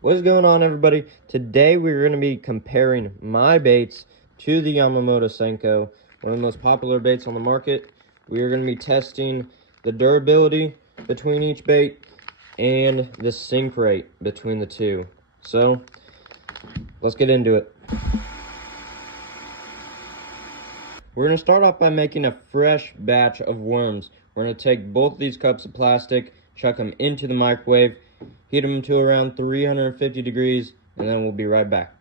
What's going on, everybody? Today we're going to be comparing my baits to the Yamamoto Senko, one of the most popular baits on the market. We are going to be testing the durability between each bait and the sink rate between the two. So let's get into it. We're going to start off by making a fresh batch of worms. We're going to take both these cups of plastic, chuck them into the microwave, heat them to around 350 degrees, and then we'll be right back.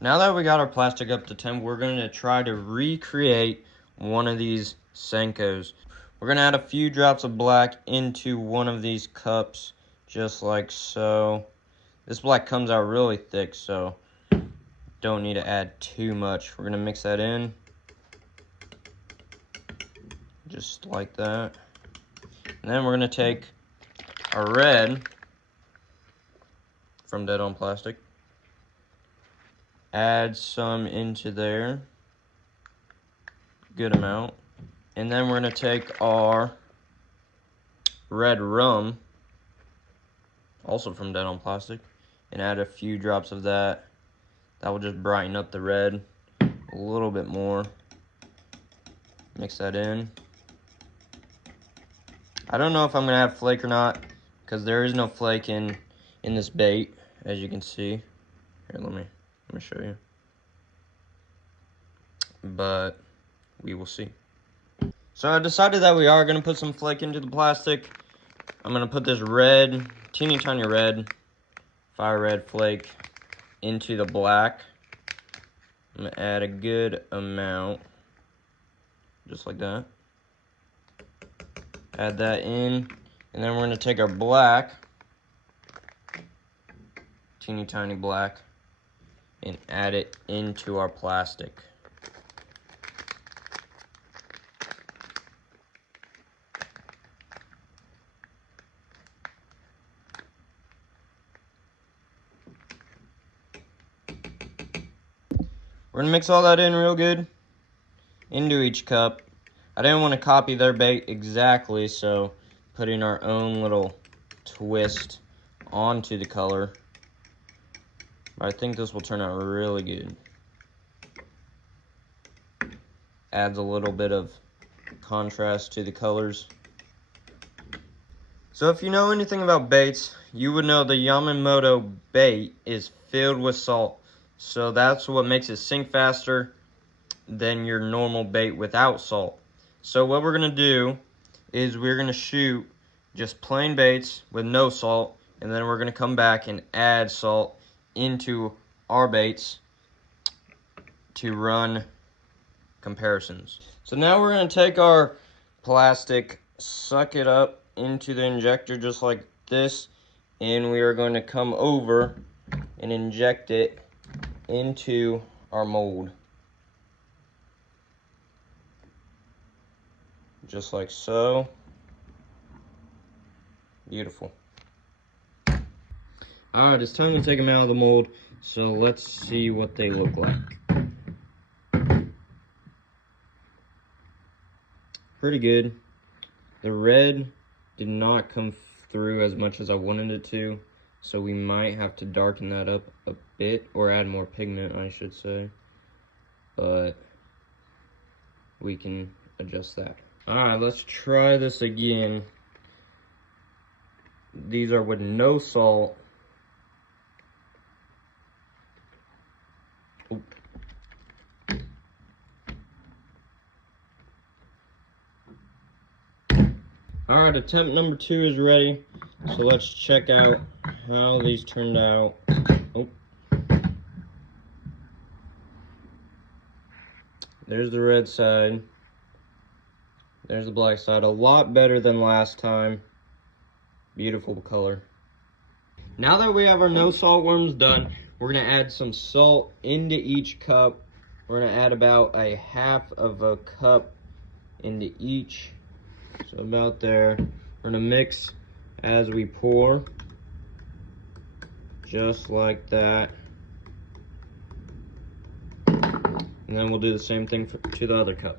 Now that we got our plastic up to temp, we're going to try to recreate one of these Senkos. We're going to add a few drops of black into one of these cups, just like so. This black comes out really thick, so don't need to add too much. We're going to mix that in, just like that. And then we're going to take our red from Dead on Plastic, add some into there, good amount, and then we're going to take our red rum, also from Dead on Plastic, and add a few drops of that. That will just brighten up the red a little bit more. Mix that in. I don't know if I'm going to have flake or not, because there is no flake in this bait, as you can see. Here, let me show you. But we will see. So I decided that we are going to put some flake into the plastic. I'm going to put this red, teeny tiny red, fire red flake into the black. I'm going to add a good amount, just like that. Add that in, and then we're going to take our black, teeny tiny black, and add it into our plastic. We're going to mix all that in real good into each cup. I didn't want to copy their bait exactly, so putting our own little twist onto the color. But I think this will turn out really good. Adds a little bit of contrast to the colors. So if you know anything about baits, you would know the Yamamoto bait is filled with salt. So that's what makes it sink faster than your normal bait without salt. So what we're going to do is we're going to shoot just plain baits with no salt, and then we're going to come back and add salt into our baits to run comparisons. So now we're going to take our plastic, suck it up into the injector just like this, and we are going to come over and inject it into our mold. Just like so. Beautiful. Alright, it's time to take them out of the mold, so let's see what they look like. Pretty good. The red did not come through as much as I wanted it to, so we might have to darken that up a bit, or add more pigment, I should say. But we can adjust that. Alright, let's try this again. These are with no salt. Oop. Alright, attempt number 2 is ready. So let's check out how these turned out. Oh. There's the red side. There's the black side. A lot better than last time. Beautiful color. Now that we have our no salt worms done, we're going to add some salt into each cup. We're going to add about a half of a cup into each. So about there. We're going to mix as we pour. Just like that. And then we'll do the same thing to the other cup.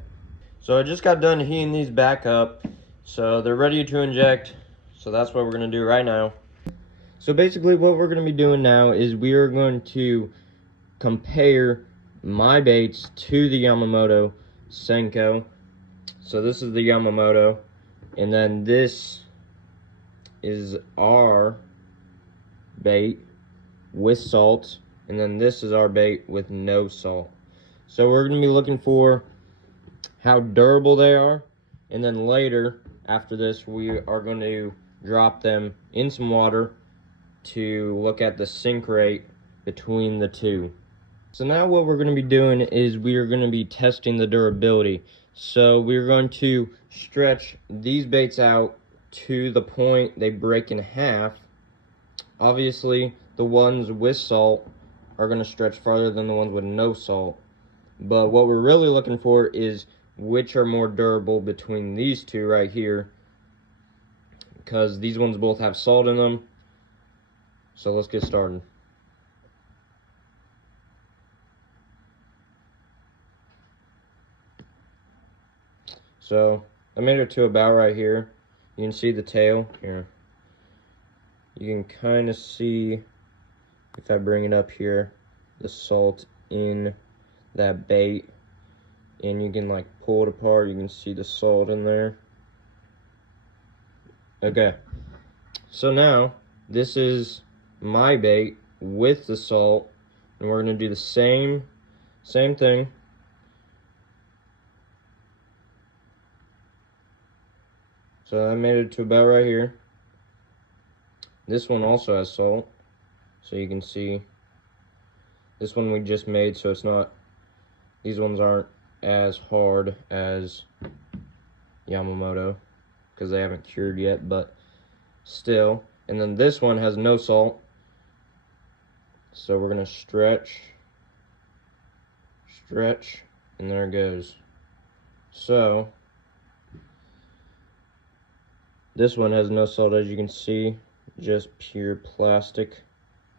So I just got done heating these back up, so they're ready to inject. So that's what we're gonna do right now. So basically what we're going to be doing now is we are going to compare my baits to the Yamamoto Senko. So this is the Yamamoto, and then this is our bait with salt, and then this is our bait with no salt. So we're going to be looking for how durable they are, and then later after this we are going to drop them in some water to look at the sink rate between the two. So now what we're going to be doing is we are going to be testing the durability. So we're going to stretch these baits out to the point they break in half. Obviously, the ones with salt are going to stretch farther than the ones with no salt. But what we're really looking for is which are more durable between these two right here, because these ones both have salt in them. So let's get started. So I made it to about right here. You can see the tail here. You can kind of see, if I bring it up here, the salt in that bait, and you can like pull it apart. You can see the salt in there. Okay, so now this is my bait with the salt, and we're going to do the same thing. So I made it to about right here. This one also has salt, so you can see this one we just made, so it's not, these ones aren't as hard as Yamamoto because they haven't cured yet, but still. And then this one has no salt, so we're gonna stretch, and there it goes. So this one has no salt, as you can see, just pure plastic,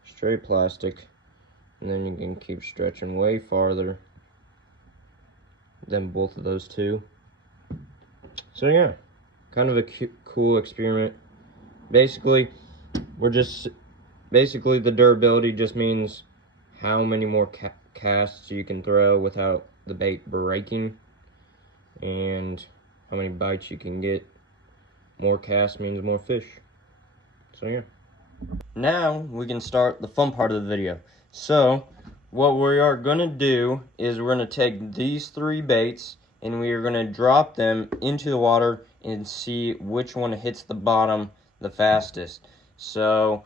straight plastic, and then you can keep stretching way farther than both of those two. So yeah, kind of a cool experiment. Basically, the durability just means how many more casts you can throw without the bait breaking, and how many bites you can get. More casts means more fish. So yeah. Now we can start the fun part of the video. So what we are going to do is we're going to take these three baits and we are going to drop them into the water and see which one hits the bottom the fastest. So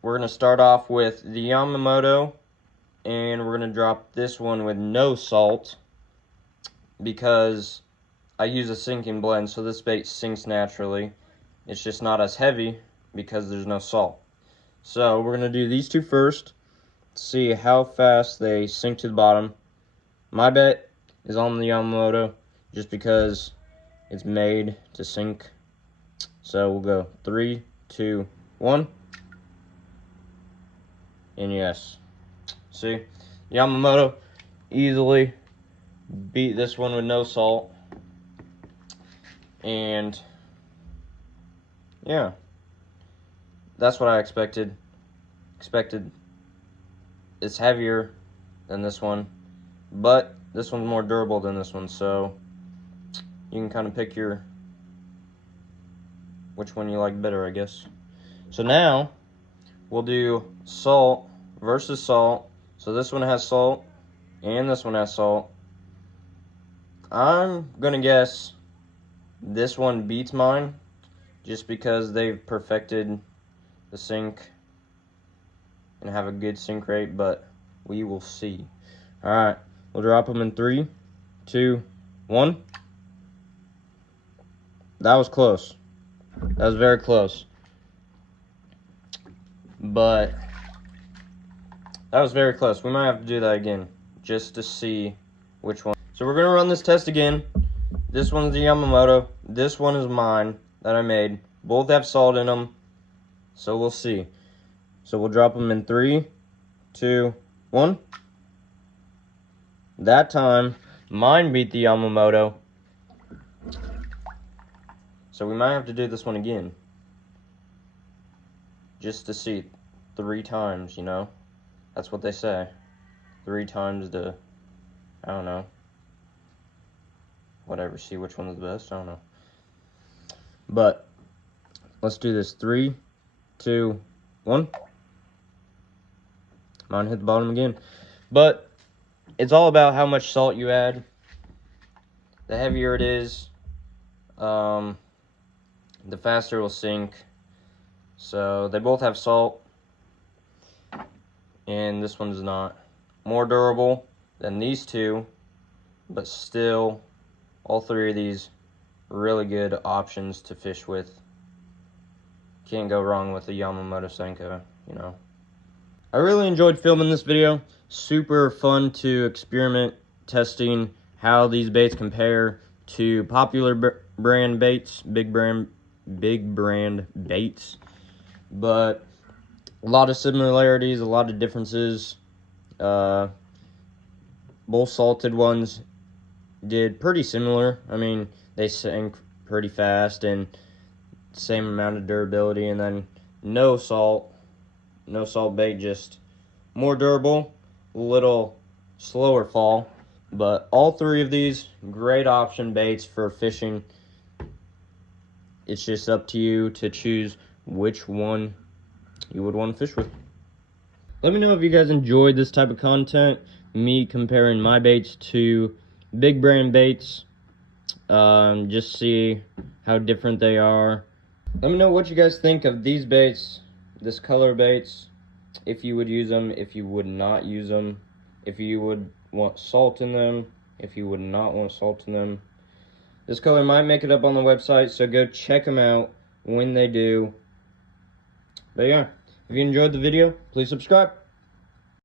we're going to start off with the Yamamoto, and we're going to drop this one with no salt because I use a sinking blend, so this bait sinks naturally. It's just not as heavy because there's no salt. So we're going to do these two first, see how fast they sink to the bottom. My bet is on the Yamamoto just because it's made to sink. So we'll go 3, 2, 1. And yes, see, Yamamoto easily beat this one with no salt. And yeah, that's what I expected. It's heavier than this one, but this one's more durable than this one, so you can kind of pick which one you like better, I guess. So now we'll do salt versus salt. So this one has salt and this one has salt. I'm gonna guess this one beats mine just because they've perfected the sink and have a good sink rate, but we will see. All right, we'll drop them in 3, 2, 1. That was close. That was very close. But that was very close. We might have to do that again just to see which one. So we're going to run this test again. This one's the Yamamoto. This one is mine that I made. Both have salt in them. So we'll see. So we'll drop them in 3, 2, 1. That time, mine beat the Yamamoto. So we might have to do this one again. just to see 3 times, you know? That's what they say. 3 times to, I don't know, whatever, see which one is the best, I don't know. But let's do this. 3, 2, 1. Mine hit the bottom again. But it's all about how much salt you add. The heavier it is, the faster it will sink. So they both have salt, and this one's not. More durable than these two, but still, all 3 of these really good options to fish with. Can't go wrong with the Yamamoto Senko, you know. I really enjoyed filming this video. Super fun to experiment testing how these baits compare to popular brand baits, big brand baits. But a lot of similarities, a lot of differences. Both salted ones did pretty similar. I mean, they sank pretty fast and same amount of durability, and then no salt bait, just more durable, a little slower fall. But all 3 of these, great option baits for fishing. It's just up to you to choose which one you would want to fish with. Let me know if you guys enjoyed this type of content, me comparing my baits to big brand baits. Just see how different they are. Let me know what you guys think of these baits, this color baits, if you would use them, if you would not use them, if you would want salt in them, if you would not want salt in them. This color might make it up on the website, so go check them out when they do. But yeah, if you enjoyed the video, please subscribe.